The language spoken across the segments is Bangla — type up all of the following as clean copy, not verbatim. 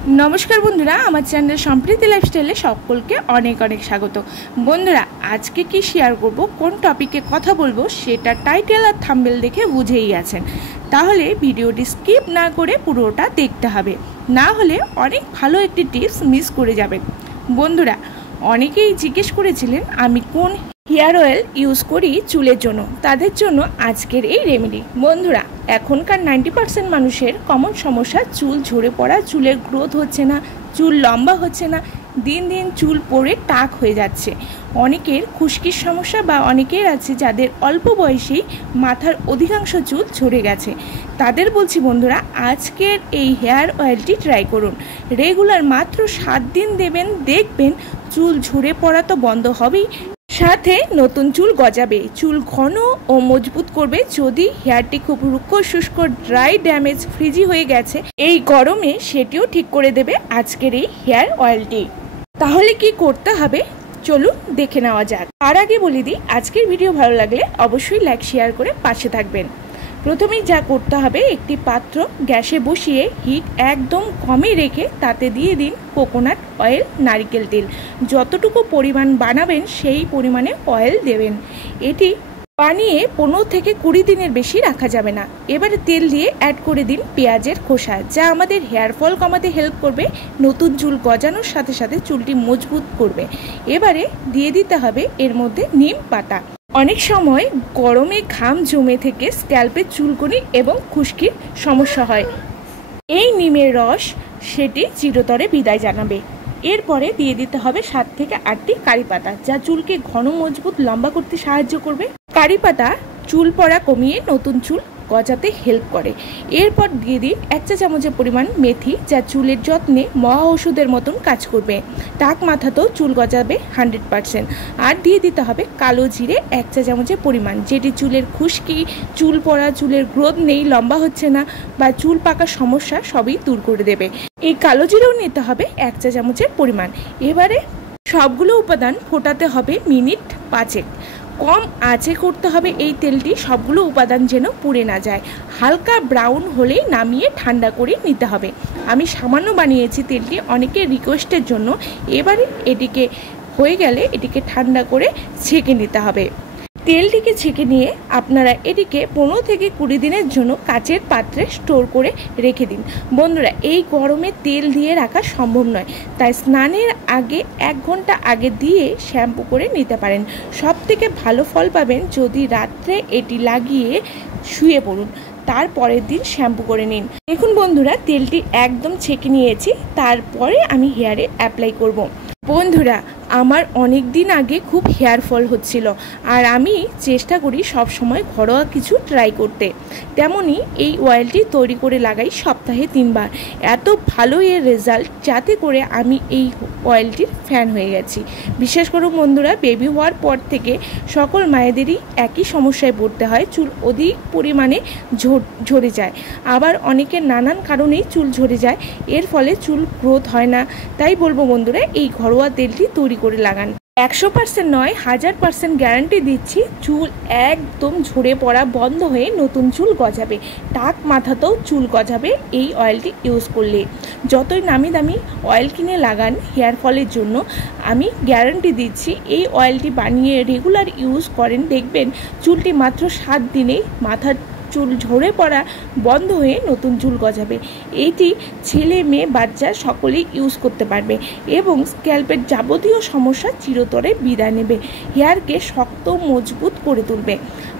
नमस्कार बंधुरा आमार चैनल सम्प्रीति लाइफस्टाइले सकलके अनेक अनेक स्वागत। बंधुरा आज के कि शेयर करब कोन टपिके कथा बोलबो सेटा टाइटेल और थाम्बनेल देखे बुझेई गेछेन, ताहले भिडियोटी स्किप ना करे पुरोटा देखते हबे, ना होले अनेक भालो एकटी टिप्स मिस करे जाबेन। बंधुरा अनेकेई जिज्ञेस करेछिलेन आमी कोन हेयर ऑयल यूज करी चुलेर जोन्नो, तादेर जोन्नो आजकेर एई रेमेडी। बंधुरा एखनकार 90% मानुषेर कमन समस्या चुल झरे पड़ा, चुलेर ग्रोथ होच्छे ना, चुल लम्बा होच्छे ना, दिन दिन चुल पड़े टाक हये जाच्छे। अनेकेर खुशकिर समस्या बा अनेकेर आछे जादेर अल्प बयसेई माथार अधिकांश चुल झरे गेछे। तादेर बोलछि बंधुरा आजकेर एई हेयर ऑयलटी ट्राई करुन, रेगुलार मात्र 7 दिन देबेन, देखबेन चुल झरे पड़ा तो बंद हबेई, साथे नतून चुल गजाबे, चुल घन और मजबूत करबे। यदि हेयारटी खूब रुक्ष शुष्क ड्राई डैमेज फ्रिजी हये गेछे एई गरमे सेटिও ठीक करे देबे आजकेर एई हेयर ऑयलटी। ताहले कि करते हबे चलुन देखे नेওয়া যাক। तार आगे बोले दी आजकेर भिडियो भालो लागले अवश्यई लाइक शेयर करे पाशे थाकबेन। प्रथमेই যা করতে হবে একটি পাত্র গ্যাসে বসিয়ে হিট একদম কমে রেখে তাতে দিয়ে দিন কোকোনাট অয়েল, নারকেল তেল। যতটুকু পরিমাণ বানাবেন সেই পরিমাণে অয়েল দেবেন। এটি বানিয়ে 15 থেকে 20 দিনের বেশি রাখা যাবে না। এবারে তেল দিয়ে অ্যাড করে দিন পেঁয়াজের খোসা, যা আমাদের হেয়ার ফল কমাতে হেল্প করবে, নতুন চুল গজানোর সাথে সাথে চুলটি মজবুত করবে। এবারে দিয়ে দিতে হবে এর মধ্যে নিম পাতা। অনেক সময় গরমে ঘাম জমে থেকে স্ক্যাল্পে চুলকুনি এবং খুশকির সমস্যা হয়, এই নিমের রস সেটি চিরতরে বিদায় জানাবে। এরপরে দিয়ে দিতে হবে 7 থেকে 8টি কারি পাতা, যা চুলকে ঘন মজবুত লম্বা করতে সাহায্য করবে। কারি পাতা চুল পড়া কমিয়ে নতুন চুল গজাতে হেল্প করে। এরপর দিয়ে দিন 1 চা চামচের পরিমাণ মেথি, যা চুলের যত্নে মহা ওষুধের মতন কাজ করবে। টাক মাথাতেও চুল গজাবে 100%। আর দিয়ে দিতে হবে কালো জিরে 1 চা চামচের পরিমাণ, যেটি চুলের খুশকি, চুল পড়া, চুলের গ্রোথ নেই, লম্বা হচ্ছে না বা চুল পাকার সমস্যা সবই দূর করে দেবে। এই কালো জিরেও নিতে হবে 1 চা চামচের পরিমাণ। এবারে সবগুলো উপাদান ফোটাতে হবে মিনিট 5। কম আঁচে করতে হবে এই তেলটি, সবগুলো উপাদান যেন পুড়ে না যায়। হালকা ব্রাউন হলেই নামিয়ে ঠান্ডা করে নিতে হবে। আমি সামান্য বানিয়েছি তেলটি অনেকের রিকোয়েস্টের জন্য। এবারে এটিকে হয়ে গেলে এটিকে ঠান্ডা করে ছেঁকে নিতে হবে। তেলটিকে ছেঁকে নিয়ে আপনারা এটিকে 15 থেকে 20 দিনের জন্য কাচের পাত্রে স্টোর করে রেখে দিন। বন্ধুরা এই গরমে তেল দিয়ে রাখা সম্ভব নয়, তাই স্নানের আগে 1 ঘন্টা আগে দিয়ে শ্যাম্পু করে নিতে পারেন। সবথেকে ভালো ফল পাবেন যদি রাত্রে এটি লাগিয়ে শুয়ে পড়ুন, তারপরের দিন শ্যাম্পু করে নিন। দেখুন বন্ধুরা তেলটি একদম ছেঁকে নিয়েছি, তারপরে আমি হেয়ারে অ্যাপ্লাই করব। বন্ধুরা আমার অনেক দিন আগে খুব হেয়ার ফল হচ্ছিল, আর আমি চেষ্টা করি সব সময় ঘরোয়া কিছু ট্রাই করতে। তেমনি এই অয়েলটি তৈরি করে লাগাই সপ্তাহে 3 বার। এত ভালো এর রেজাল্ট, যাতে করে আমি এই অয়েলটির ফ্যান হয়ে গেছি। বিশ্বাস করুন বন্ধুরা, বেবি হওয়ার পর থেকে সকল মায়েদেরই একই সমস্যায় পড়তে হয়, চুল অধিক পরিমাণে ঝরে যায়। আবার অনেকের নানান কারণেই চুল ঝরে যায়, এর ফলে চুল গ্রোথ হয় না। তাই বলবো বন্ধুরা এই ঘরোয়া তেলটি তৈরি করে লাগান। 100% নয় 1000% গ্যারান্টি দিচ্ছি, চুল একদম ঝরে পড়া বন্ধ হয়ে নতুন চুল গজাবে। টাক মাথাতেও চুল গজাবে এই অয়েলটি ইউজ করলে। যতই নামি দামি অয়েল কিনে লাগান হেয়ার ফলের জন্য, আমি গ্যারান্টি দিচ্ছি এই অয়েলটি বানিয়ে রেগুলার ইউজ করেন, দেখবেন চুলটি মাত্র 7 দিনেই মাথার চুল ঝরে পড়া বন্ধ হয়ে নতুন চুল গজাবে। এইটি ছেলে মেয়ে বাচ্চা সকলেই ইউজ করতে পারবে এবং স্ক্যাল্পের যাবতীয় সমস্যা চিরতরে বিদায় নেবে। হেয়ারকে শক্ত মজবুত করে তুলবে,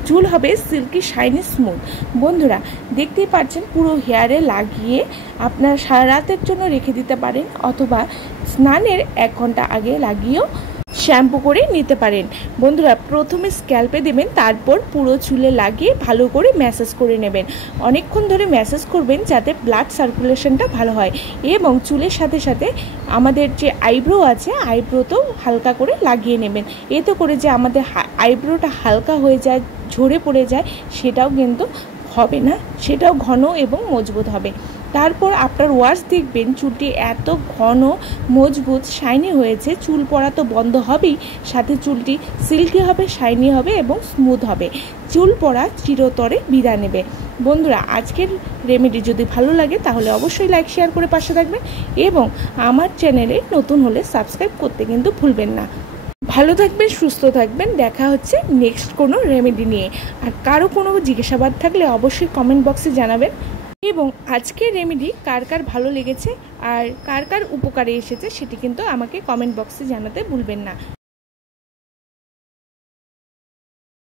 চুল হবে সিল্কি শাইনি স্মুথ। বন্ধুরা দেখতেই পাচ্ছেন পুরো হেয়ারে লাগিয়ে আপনার সারা রাতের জন্য রেখে দিতে পারেন, অথবা স্নানের 1 ঘন্টা আগে লাগিয়েও শ্যাম্পু করে নিতে পারেন। বন্ধুরা প্রথমে স্ক্যাল্পে দেবেন, তারপর পুরো চুলে লাগিয়ে ভালো করে ম্যাসাজ করে নেবেন। অনেকক্ষণ ধরে ম্যাসাজ করবেন যাতে ব্লাড সার্কুলেশনটা ভালো হয়, এবং চুলের সাথে সাথে আমাদের যে আইব্রো আছে আইব্রোতেও হালকা করে লাগিয়ে নেবেন। এতে করে যে আমাদের আইব্রোটা হালকা হয়ে যায়, ঝরে পড়ে যায়, সেটাও কিন্তু হবে না, সেটাও ঘন এবং মজবুত হবে। তারপর আফটার ওয়াশ দেখবেন চুলটি এত ঘন মজবুত শাইনি হয়েছে, চুল পড়া তো বন্ধ হবেই, সাথে চুলটি সিল্কি হবে, শাইনি হবে এবং স্মুথ হবে। চুল পড়া চিরতরে বিদায় নেবে। বন্ধুরা, আজকের রেমেডি যদি ভালো লাগে তাহলে অবশ্যই লাইক শেয়ার করে পাশে থাকবেন এবং আমার চ্যানেলে নতুন হলে সাবস্ক্রাইব করতে কিন্তু ভুলবেন না। ভালো থাকবেন, সুস্থ থাকবেন। দেখা হচ্ছে নেক্সট কোনো রেমেডি নিয়ে। আর কারো কোনো জিজ্ঞাসাবাদ থাকলে অবশ্যই কমেন্ট বক্সে জানাবেন এবং আজকের রেমেডি কার কার ভালো লেগেছে আর কার কার উপকারে এসেছে সেটি কিন্তু আমাকে কমেন্ট বক্সে জানাতে ভুলবেন না।